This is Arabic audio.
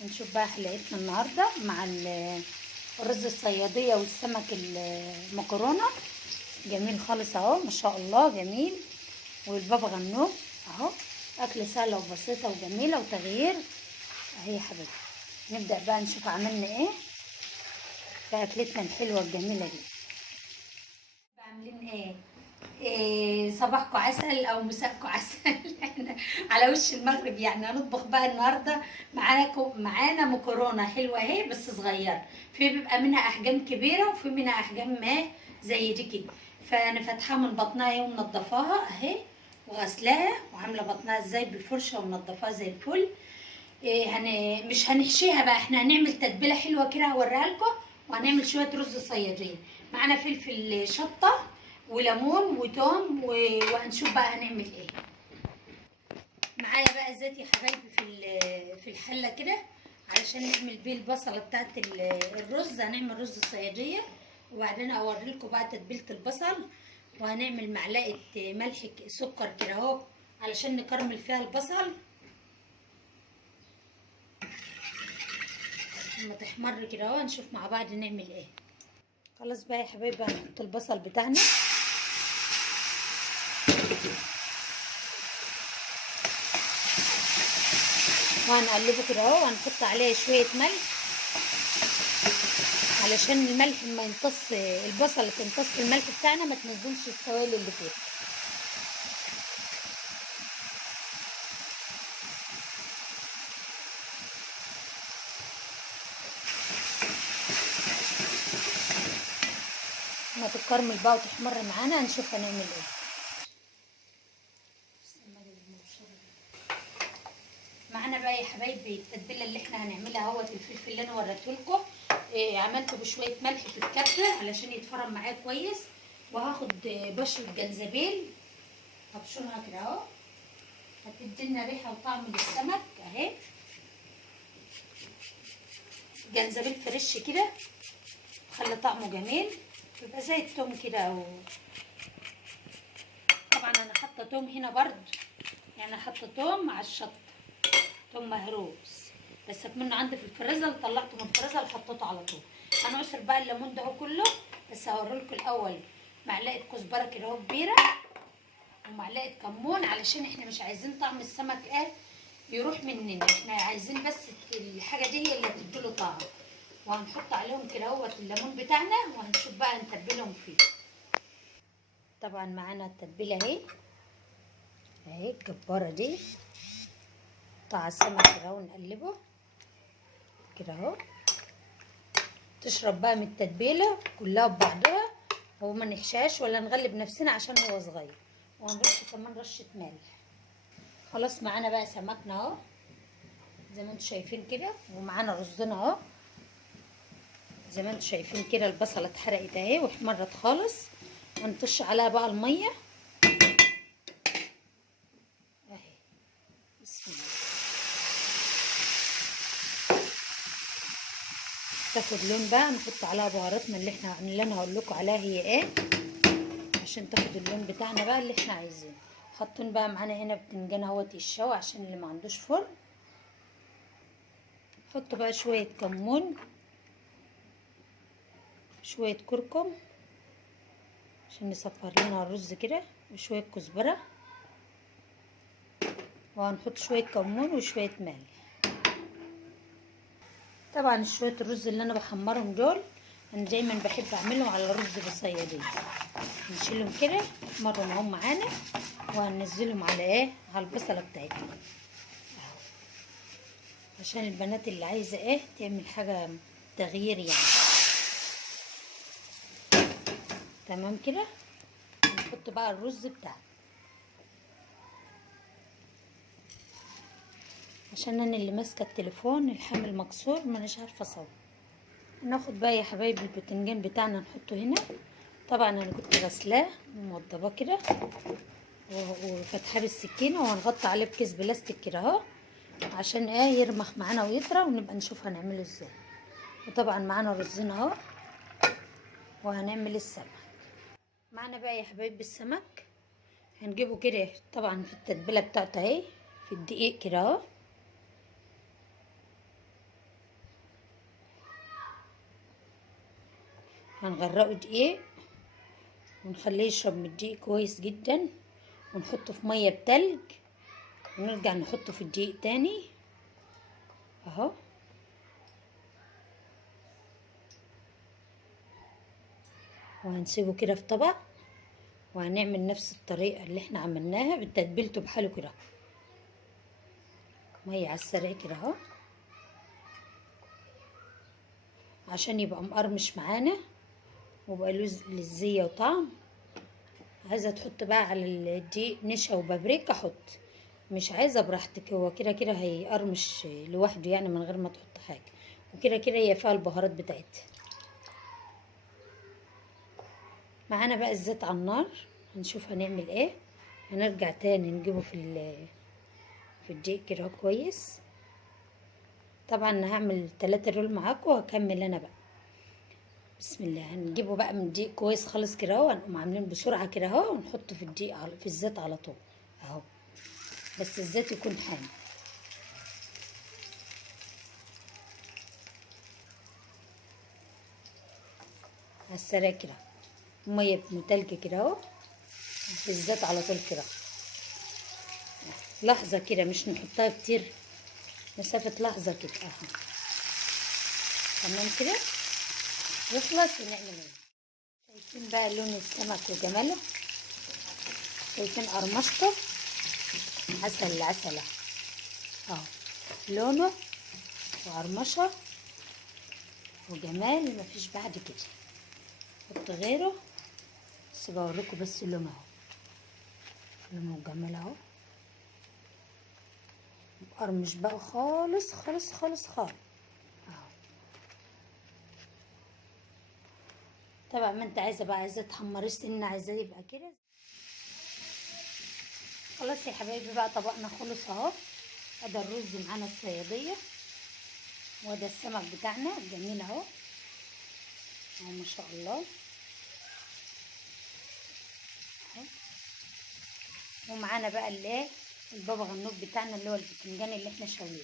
هنشوف بقى حلقتنا النهارده مع الرز الصياديه والسمك المكرونه. جميل خالص اهو، ما شاء الله جميل. والبابا غنوج اهو، اكل سهله وبسيطه وجميله وتغيير اهي يا حبيبي. نبدا بقى نشوف عملنا ايه في اكلتنا الحلوه الجميله دي. عاملين إيه صباحكم عسل او مساءكم عسل. احنا على وش المغرب يعني. هنطبخ بقى النهارده معانا مكرونه حلوه اهي بس صغيره، في بيبقى منها احجام كبيره وفي منها احجام ما زي دي كده. فانا فاتحاها من بطنها اهي ومنضفاها اهي وغسلاها وعامله بطنها ازاي بالفرشه ومنضفاها زي الفل. مش هنحشيها بقى، احنا هنعمل تتبيله حلوه كده هوريها لكم، وهنعمل شويه رز صياديه معانا فلفل شطه وليمون وتوم وهنشوف بقى هنعمل ايه. معايا بقى زيت يا حبايبي في الحله كده علشان نعمل بيه البصله بتاعت الرز. هنعمل رز صياديه وبعدين اوريلكم بقى تتبيله البصل، وهنعمل معلقه ملح سكر كده اهو علشان نكرمل فيها البصل لما تحمر كده اهو. هنشوف مع بعض نعمل ايه. خلاص بقى يا حبايبي هنحط البصل بتاعنا وهنقلبه كده اهو، وهنحط عليه شويه ملح علشان الملح ما يمتص البصل تمتص الملح بتاعنا، ما تنزلش السوائل اللي فيه. ما تتكرمل بقى وتحمر معانا هنشوف هنعمل ايه. معانا بقى يا حبايبي التتبيله اللي احنا هنعملها اهوت. الفلفل اللي انا وريته لكم عملته بشويه ملح في الكبه علشان يتفرم معايا كويس، وهاخد بشره جنزبيل هبشرها كده اهو، هتدينا ريحه وطعم للسمك اهي. جنزبيل فريش كده خلي طعمه جميل، يبقى زي التوم كده اهو. طبعا انا حاطه توم هنا برضو، يعني حاطه توم مع الشطه، توم مهروس بس منه عندي في الفريزر، طلعته من الفريزر وحطيته على طول. هنعصر بقى الليمون ده كله، بس هوريلكم الاول معلقه كزبره كده اهو كبيره ومعلقه كمون علشان احنا مش عايزين طعم السمك يروح مننا، احنا عايزين بس الحاجه دي هي اللي تديله طعم. وهنحط عليهم كده اهوت الليمون بتاعنا وهنشوف بقى نتبلهم فيه. طبعا معانا التتبيله اهي الجباره دي. قطع السمك كده اهو نقلبه كده اهو، تشرب بقى من التتبيله كلها ببعضها وما نحشاش ولا نغلب نفسنا عشان هو صغير. وهنرش كمان رشه ملح. خلاص معانا بقى سمكنا اهو زي ما انتم شايفين كده، ومعانا رزنا اهو زي ما انتم شايفين كده. البصله اتحرقت اهي واحمرت خالص، هنطش عليها بقى الميه اهي. بسم الله. تاخد لون بقى نحط عليها بهاراتنا اللي انا هقول لكم عليها هي ايه عشان تاخد اللون بتاعنا بقى اللي احنا عايزينه. حاطين بقى معانا هنا بتنجان اهوت يتشوى عشان اللي ما عندوش فرن. نحط بقى شويه كمون، شويه كركم عشان نصفر لنا الرز كده، وشويه كزبره، وهنحط شويه كمون وشويه ملح. طبعا شويه الرز اللي انا بحمرهم دول انا دايما بحب اعملهم على الرز بالصياديه. نشيلهم كده يحمروا هم معانا وهننزلهم على على البصله بتاعتنا اهو، عشان البنات اللي عايزه تعمل حاجه تغيير يعني. تمام كده. نحط بقى الرز بتاعنا عشان انا اللي ماسكه التليفون الحامل مكسور مانيش عارفه اصور. ناخد بقى يا حبايبي البتنجان بتاعنا نحطه هنا. طبعا انا كنت غسلاه وموضباه كده وفتحاه بالسكينه، وهنغطي عليه بكيس بلاستيك كده اهو عشان يرمخ معانا ويطرى، ونبقى نشوف هنعمله ازاي. وطبعا معانا رزنا اهو وهنعمل السمك. معانا بقى يا حبايبي السمك هنجيبه كده طبعا في التتبيله بتاعته اهي في الدقيق كده اهو، هنغرقه دقيق ونخليه يشرب من الدقيق كويس جدا، ونحطه في ميه بتلج ونرجع نحطه في الدقيق تاني اهو. وهنسيبه كده في طبق، وهنعمل نفس الطريقة اللي احنا عملناها بتتبيلته بحاله كده، مية على السريع كده اهو عشان يبقى مقرمش معانا ويبقى له لذية وطعم. عايزة تحط بقى على الدقيق نشا وبابريكا حط، مش عايزة براحتك، هو كده كده هيقرمش لوحده يعني من غير ما تحط حاجة، وكده كده هي فيها البهارات بتاعتها. معانا بقى الزيت على النار، هنشوف هنعمل ايه. هنرجع تاني نجيبه في الدقيق كده كويس. طبعا هعمل 3 رول معاكم وهكمل انا بقى. بسم الله. هنجيبه بقى من الدقيق كويس خالص كده اهو، هنقوم عاملين بسرعه كده اهو ونحطه في الدقيق في الزيت على طول اهو، بس الزيت يكون حامي. على السريع كده، ميه متلجه كده اهو في الزيت على طول كده، لحظه كده مش نحطها كتير، مسافه لحظه كده اهو. تمام كده يخلص ونعمل ايه. شايفين بقى لون السمك وجماله، شايفين قرمشته عسل عسله اهو، لونه وقرمشه وجمال مفيش بعد كده. حط غيره بس بوريكم بس لونه اهو، لونه وجمال اهو، مقرمش بقى خالص خالص خالص خالص اهو. طبعا ما انت عايزه بقى، عايزه تحمري سنه، عايزاه يبقى كده. خلاص يا حبايبي بقى طبقنا خلص اهو. ادي الرز معانا الصياديه، وده السمك بتاعنا الجميل اهو اهو ما شاء الله اهو. ومعانا بقى اللي البابا غنوج بتاعنا اللي هو البتنجان اللي احنا شاويينه.